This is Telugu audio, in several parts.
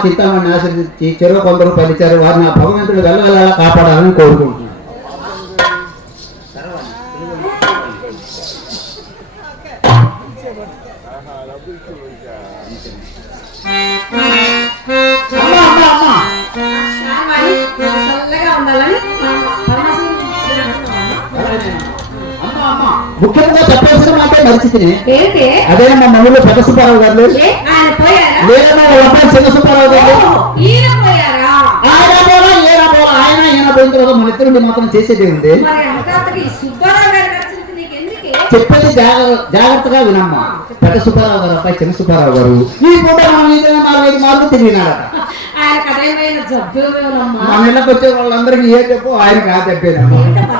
చింతామణి ఆశ్రయించి చెరువు కొందరు రూపాయలు ఇచ్చారు వారిని ఆ భగవంతుడు వెళ్ళవెళ్ళ కాపాడాలని కోరుకుంటున్నాను అమ్మా, అమ్మా, అమ్మా. స్నానమాడి చల్లగా ఉండాలని పరమశివుని అమ్మా, అమ్మా. ముఖ్యంగా చెప్పాల్సిన మాటే మరిచితిని ఏంటి అదేనమ్మా మమ్మల్ని పెద్ద సుబ్బారావు గారు లేదమ్మా వాళ్ళ చిన్న సుబ్బారావు ఆయన పోలా ఈయన పోలా ఆయన ఈయన పోయిన తర్వాత మన ఇద్దరు మాత్రం చేసేది ఉంది. చెప్పేది జాగ్ర- జాగ్రత్తగా వినమ్మా. పెద్ద సుబ్బారావు గారు అబ్బాయి చిన్న సుబ్బారావు గారు ఈ పూట మనం ఏదైనా నాలుగైదు మార్లు తిరిగినారట. మన ఇళ్ళకి వచ్చే వాళ్ళందరికీ ఏ చెప్పు ఆయన కాదు చెప్పేదమ్మా ఏంటమ్మా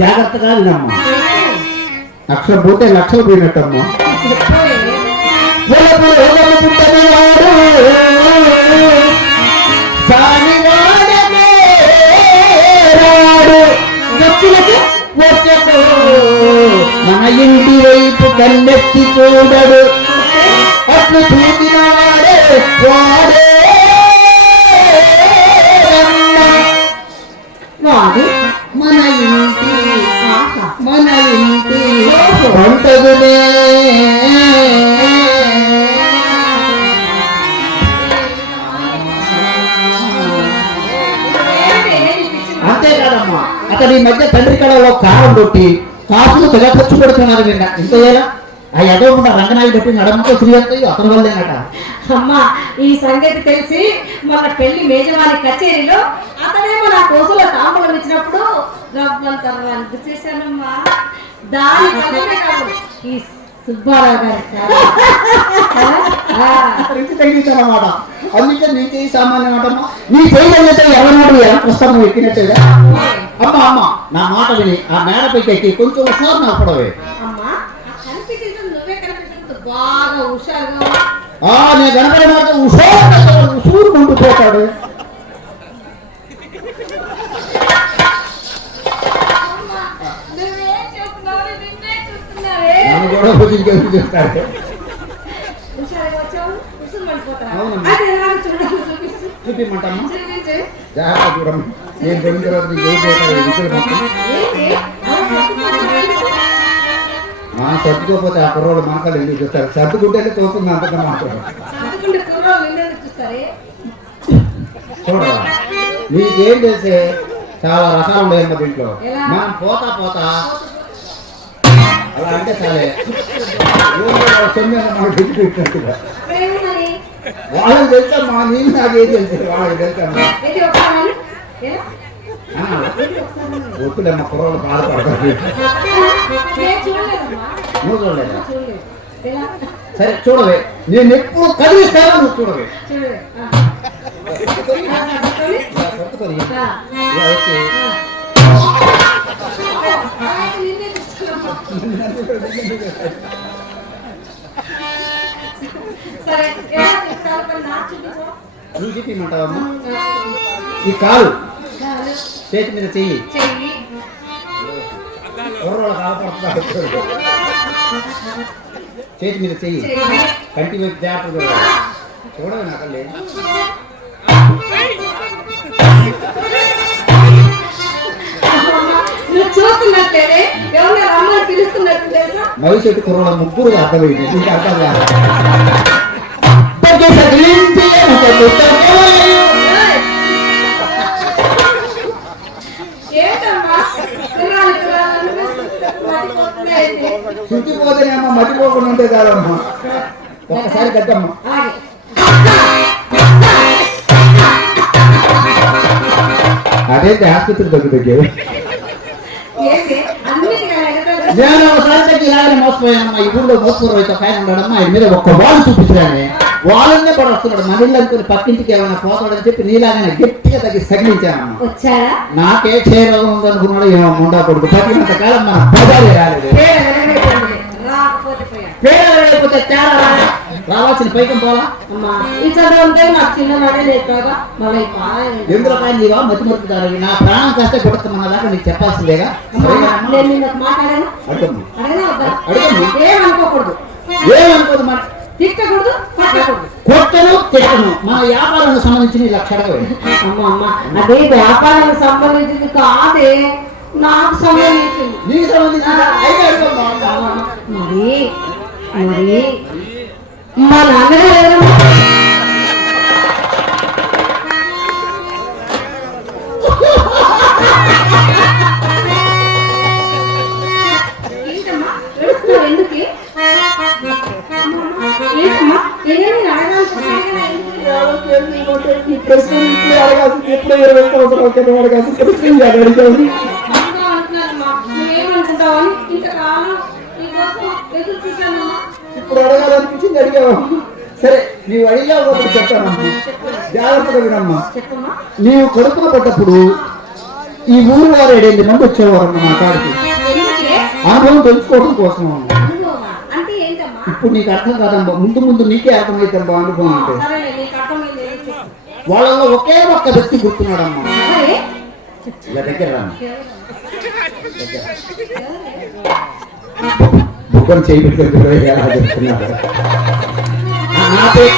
జాగ్రత్తగా వినమ్మా లక్షలు పోతే లక్షలు పోయినట్టమ్మా. మన ఇంటి వైపు కన్నెత్తి చూడడు. అట్లు చూసిన వాడే వాడే. కాసులు తెగ ఖర్చు పెడుతున్నారు నిన్న. ఇంత ఆ ఎదో ఉన్న రంగనాయి పెట్టి నడమతో శ్రీయంతయ్య అతని వల్లేనట. అమ్మా ఈ సంగతి తెలిసి మొన్న పెళ్ళి మేజవాని కచేరీలో అతనేమో నా కోసలో తాంబూలం ఇచ్చినప్పుడు రవ్వంత చేశానమ్మా దాని ఈ సుబ్బారావు గారి రుచి అందుకే నీ చేయి సామాన్యం అంటమ్మా. నీ చేయి తగ్గితే ఎవరినాడు ఎలా పుస్తకం ఎక్కినట్టుగా అమ్మ అమ్మ. నా మాట విని ఆ మేడపైకి ఎక్కి కొంచెం హుషారు నా పడవే ఆ కనిపించడం నువ్వే కనిపించడం బాగా హుషారుగా ఉన్నావు. ఆ నీ కనపడే మాట హుషారు ఉసూరు ముందు పోతాడు. అమ్మా, నువ్వేం చేస్తున్నావు? నిన్నే కూడా చేస్తాడు. జాగ్రత్త చూడమ్మ. నేను పోయిన తర్వాత నీకు ఏం చేస్తాడు విషయం మొత్తం ఏంటి? అలా సర్దుకోవడం మా సర్దుకోకపోతే ఆ కుర్రోడు మాటలు ఎందుకు చూస్తారు? సర్దుకుంటేనే తోస్తుంది అంతగా మాట్లాడు సర్దుకుంటే? చూడరా? నీకేం తెలిసే? చాలా రకాలు ఉన్నాయి మా దీంట్లో? మనం పోతా పోతా అలా అంటే చాలే. వాళ్ళకి తెలుసమ్మా నేను నాకేం తెలుసు? వాళ్ళకి తెలుసమ్మా. వద్దులేమ్మ కుర్రోళ్ళు బాధపడతారు. నువ్వు చూడలేదా? సరే చూడవే నేను ఎప్పుడు కదిలిస్తానో నువ్వు చూడవే. నువ్వు చెప్పిమంటావమ్మా ఈ కాలు, చేతి మీద చెయ్యి. చేతి మీద చెయ్యి. కంటి వైపు జాగ్రత్తగా చూడాలి. చూడవే నా కళ్ళే నువ్వు చూస్తున్నట్లేదే? ఎవరైనా రమ్మని పిలుస్తున్నట్టు తెలుసా? భవిష్యత్తు కుర్రోళ్ళ ముగ్గురు అర్థమైంది. ఇంకా అర్థం కాదు. మర్చిపోతున్నాయేంటి? శుద్ధిపోతేనేమో మర్చిపోకుండా ఉంటే కాదమ్మా ఒక్కసారి గద్దమ్మా అదేంటి ఆసుపత్రి తగ్గుతుంది నేను ఒకసారి తగ్గి ఇలాగనే మోసపోయానమ్మా. ఈ ఊళ్ళో మోసపోరు అయితే పైన ఉన్నాడమ్మా. ఆయన మీద ఒక్క బాల్ చూపించాను వాళ్ళనే కూడా వస్తున్నాడు మన ఇల్లు అనుకుని పక్కింటికి ఏమైనా పోతాడని చెప్పి నీలాగానే గట్టిగా తగ్గి వచ్చారా? నాకే క్షయరోగం ఉందనుకున్నాడు ఏమో ముండా కొడుకు. పట్టినంత కాలం మన బజారే రాలేదు. రావాల్సిన పైకం పోలా ఎందులో పైన నీవా? మతి మరుపుతారు నా ప్రాణం కాస్తే కొడుతున్నా దాకా నీకు చెప్పాల్సిందేగా అడుగమ్మా. అడగమ్మా. ఏమనుకోకూడదు. ఏమనుకోదు మన తిట్టకూడదు కొట్టను తిట్టను మన వ్యాపారానికి సంబంధించిన లక్ష అమ్మ అమ్మ అదే వ్యాపారానికి సంబంధించింది కాదే. నాకు సంబంధించింది. నీకు మరి మరి మా నాన్నగారు నీకోసం ఎదురు చూశానమ్మా ఇప్పుడు అడగాలనిపించింది అడిగావా? సరే నీవు అడిగా ఒకటి చెప్తానమ్మా జాగ్రత్తగా వినమ్మా. నీవు కడుపున పడ్డప్పుడు ఈ ఊరు వారు ఏడెనిమిది మంది కాడికి ఎందుకే అనుభవం తెలుసుకోవడం కోసం. ఇప్పుడు నీకు అర్థం కాదమ్మా. ముందు ముందు నీకే అర్థమవుతామ్మా అనుభవం అంటే. వాళ్ళలో ఒకే ఒక్క వ్యక్తి గుర్తున్నాడమ్మా. సరే ఇలా దగ్గర రామ్మా. బుగ్గను చేయి పెట్టుకొని ఎలా చెప్తున్నారు నా పేరు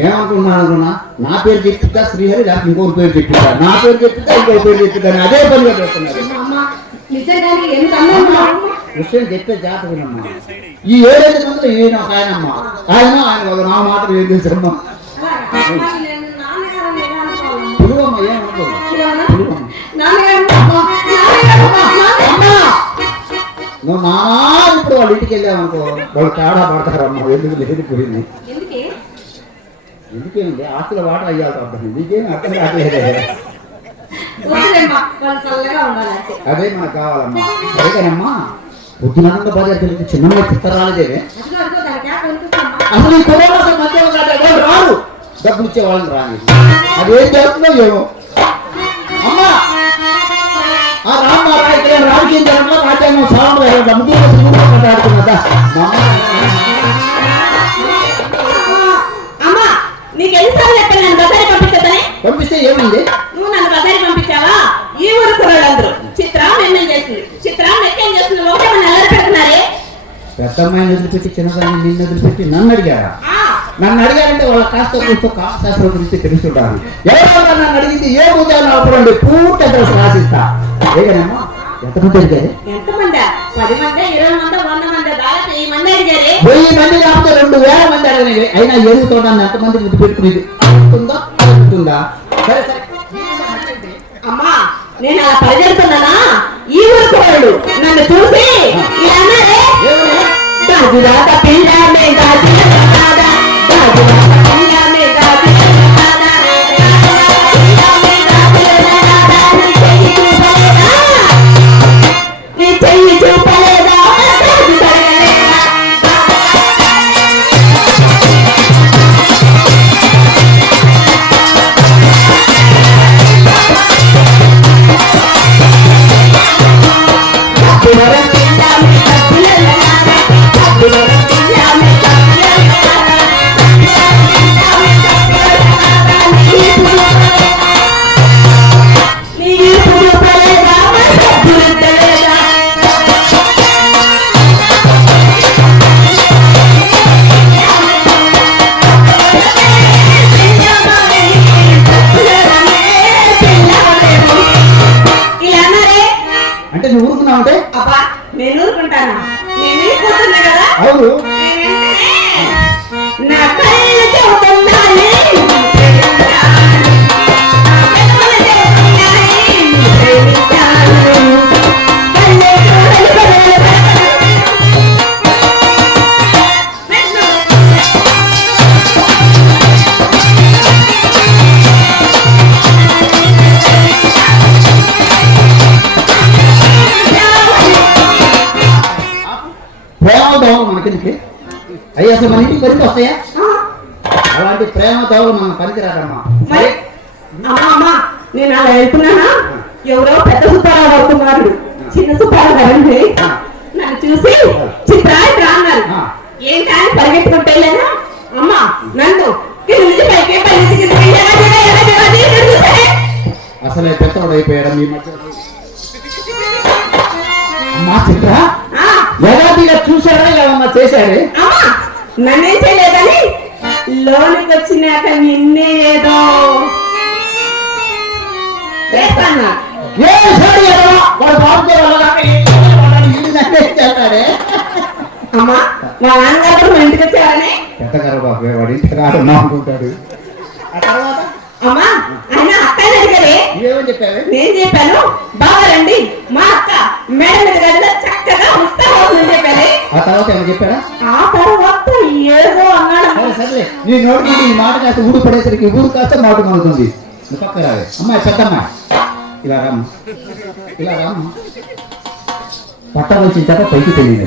ఏమనుకున్నాను అనుకున్నా నా పేరు చెప్పిద్దా శ్రీహరి లేకపోతే ఇంకొక పేరు చెప్పిద్దా నా పేరు చెప్పిద్దా ఇంకో పేరు అని అదే పనిగా పెడుతున్నారు. విషయం చెప్పే జాత వినమ్మా ఈ ఏడైదు మందిలో ఈయన ఒక ఆయనమ్మ ఆయన ఆయన ఒక నా మాత్రం ఏం తెలుసమ్మా నువ్వు నా ఇప్పుడు వాళ్ళ ఇంటికి వెళ్ళావనుకో వాళ్ళు తేడా పడతారమ్మా ఎందుకు లేనిపోయింది ఎందుకే? ఎందుకేంది ఆస్తుల వాట అయ్యాలి అర్థం నీకేం అర్థం కావట్లేదే. అదే మనకు కావాలమ్మా. సరేగానమ్మా. పొద్దునంత బజార్కి వెళ్తే చిన్న చిత్త రాలేదేవే. అసలు ఈ కరోనా అసలు మధ్యలో రారు? డబ్బులు ఇచ్చే వాళ్ళని రాని. అది ఏం జరుగుతుందో ఏమో. అమ్మా! ఆ ఇక్కడ రాజకీయం జరగడంలో రాజ్యాంగం మాట్లాడుతున్నదా? పంపించదని పంపిస్తే ఏమైంది? నువ్వు నన్ను బజారి పంపించావా? ఈ ఊరు కుర్రాళ్ళందరూ చిత్ర నిర్ణయం చేసింది చిత్ర నిర్ణయం చేస్తుంది. ఒకటే నెల్లరి పెడుతున్నారే. పెద్ద అమ్మాయిని వదిలిపెట్టి చిన్నదాన్ని నిన్ను వదిలిపెట్టి నన్ను అడిగారా? నన్ను అడిగారంటే వాళ్ళ కాస్త కొంచెం కామశాస్త్రం గురించి తెలిసి ఉండాలి ఎవరో నన్ను అడిగింది ఏ ఉద్యోగం అప్పుడు పూర్తి అడ్రస్ రాసిస్తా. ఎంతమంది అడిగారు? ఎంతమంది? పది మంది ఇరవై మంది వంద మంది? దాదాపు వెయ్యి మంది అడిగారే? వెయ్యి మంది కాకపోతే రెండు వేల మంది అయినా ఎరుగుతోడాన్ని ఎంతమంది ముద్దు పెట్టుకునేది? అవుతుందా అవుతుందా సరే సరే. అమ్మా నేను అలా పరిగెడుతున్నానా? ఈ ఊరు కుర్రాళ్ళు నన్ను చూసి ఇలా అన్నారే? 잘하네요. అసలు మన ఇంటికి పనికి వస్తాయా? అలాంటి ప్రేమ దోవలు మనం పనికిరాదమ్మా. అమ్మా అమ్మా నేను అలా వెళ్తున్నానా? ఎవరో పెద్ద సుబ్బారావు కుమారుడు చిన్న సుబ్బారావు గారండి. నన్ను చూసి చిత్ర ఇట్లా అన్నారు ఆ. ఏంటి ఆయన పరిగెత్తుకుంటే వెళ్ళాను? అమ్మా చూసానే? అసలే పెద్దవాడు అయిపోయాడు మీ మధ్య అమ్మా చిత్ర యథాతిగా చూశాడా ఏమన్నా చేశాడే అమ్మా నన్నేం చేయలేదని లోనికి వచ్చినాక నిన్నే ఏదో అమ్మా మా నాన్నగారు కూడా మా ఇంటికి వచ్చారని? పెద్దగారు బాబు వాడు ఇంటికి రాడు అనుకుంటాడు ఆ తర్వాత? అమ్మా ఆయన అక్కని అడిగారే. ఏమని చెప్పావే నేను చెప్పాను బాగా రండి మా అక్క మేడ మీద చక్కగా ఉత్సాహం ఆ తర్వాత ఏమని చెప్పారా ఆ తర్వాత ఏదో అన్నాడు సరే సర్లే నీ నోటి నుండి ఈ మాట కాస్త ఊరు పడేసరికి ఊరు కాస్త మాట నువ్వు పక్క రావే. అమ్మాయి పెద్దమ్మాయి ఇలా రామ్మ. ఇలా రామ్మ. పట్ట వచ్చిన తర్వాత పైకి తెలియదు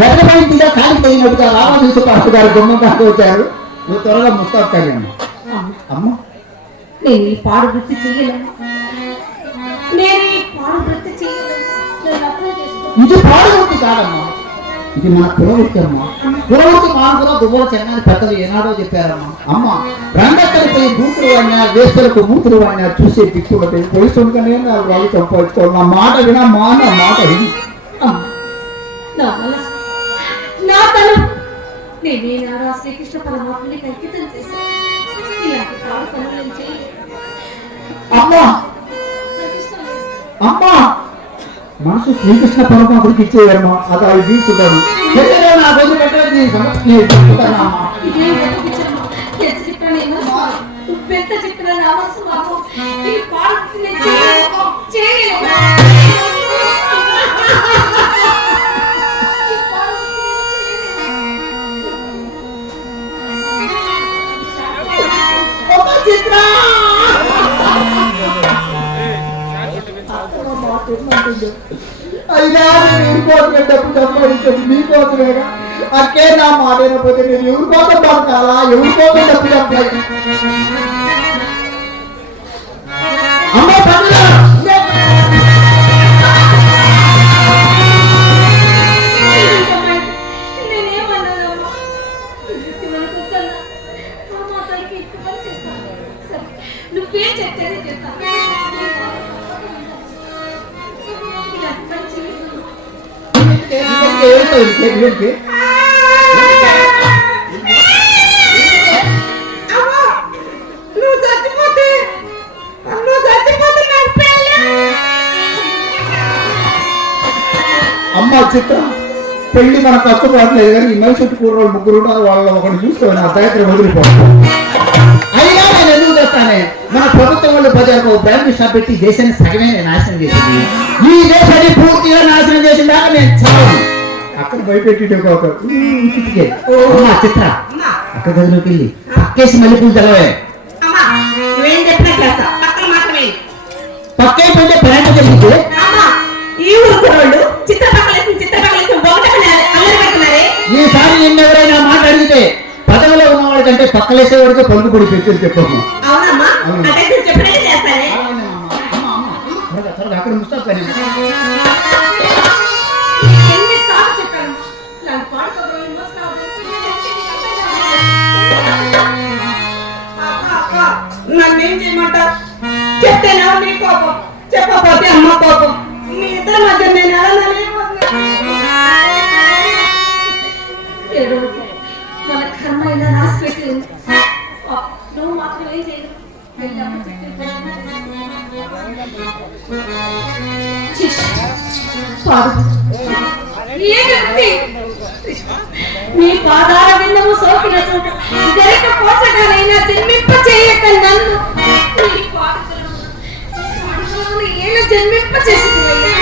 వెతకపోయిందిగా కాలికి తగినట్టుగా రామకృష్ణ పాస్టర్ గారు గుమ్మం కాక వచ్చారు. నువ్వు త్వరగా ముస్తాబ్ అమ్మ అమ్మ. నేను ఈ పాడు వృత్తి చేయలేను నేను ఈ పాడు వృత్తి చేయలేను ఇది పాడవృత్తి కాదమ్మా. ఇది మన కులవృత్తి అమ్మా. కులవృత్తి మానుకున్న దువ్వల చెన్నాన్ని పెద్దలు ఏనాడో చెప్పారమ్మా. అమ్మ రంగక్కడిపై బూతులు వాడినా వేస్తులకు మూతులు వాడినా చూసే దిక్కులు పోయిస్తుండగానే నా వాళ్ళు సంపాదించుకోవాలి నా మాట వినా మా నా మాట విని. నా మనసు నా తను. నేనేనాడు ఆ శ్రీకృష్ణ పరమాత్మని అంకితం చేశాను. ఇలాంటి పనులు నేను అమ్మా. అమ్మా. మనసు శ్రీకృష్ణ పరమాత్మకి ఇచ్చేయమ్మా. అది అవి తీసుకుంటాను చెల్లెలో నా రోజు పెట్టలేదు నీ సంగతి నేను ఎంత చెప్పినా నా మనసు బాబు ఈ పాడు వృత్తి నేను చేయలేను. అయినా నేను ఎవరి కోసమే డబ్బు సంపాదించదు మీకోసమేగా అక్కే నా మాట వినకపోతే నేను ఎవరి కోసం పడతాలా ఎవరి కోసం డబ్బు సంపాదించాలి అమ్మ పనులు నేనేమన్నానమ్మా? వృత్తి అమ్మా నువ్వు చచ్చిపోతే నువ్వు చచ్చిపోతే అమ్మ చిత్ర పెళ్ళి మన కట్టుకోవట్లేదు కానీ ఈ మనిషి కూరలు ముగ్గురు ఉన్నారు వాళ్ళ ఒకటి చూసుకోవాలి నా దగ్గర వదిలిపోవాలి. అయినా నేను ఎందుకు చేస్తానే? మన ప్రభుత్వం వాళ్ళు ప్రజలకు బ్రాండ్ షాప్ పెట్టి దేశాన్ని సగమే నాశనం చేసింది. ఈ దేశాన్ని పూర్తిగా నాశనం చేసిన దాకా నేను చావు అక్కడ భయపెట్టి చిత్ర. అమ్మా. అక్క గదిలోకి వెళ్ళి. పక్కేసి మల్లెపూలు తెలవే జరిగితే అమ్మా ఈ ఊరు చిత్రపక్కలేసి చిత్రపక్కలేసి ఈసారి నిన్ను ఎవరైనా మాట్లాడితే పదవిలో ఉన్నవాడి కంటే పక్కలేసేవాడికి పలుకు పడి పెట్టి చెప్పము అవునమ్మా. అవును. చెప్పకపోతే అమ్మ పాపం మీ ఇద్దరి మధ్య నేను ఎలా నలిగిపోతున్నా? మన కర్మ ఇలా రాసి పెట్టింది. నువ్వు మాత్రం ఏం చేయదు మీ పాదాల విన్నము సోకిన చోట గరిక పోచగానైనా జన్మింప చేయక నన్ను జన్మింప చేసింది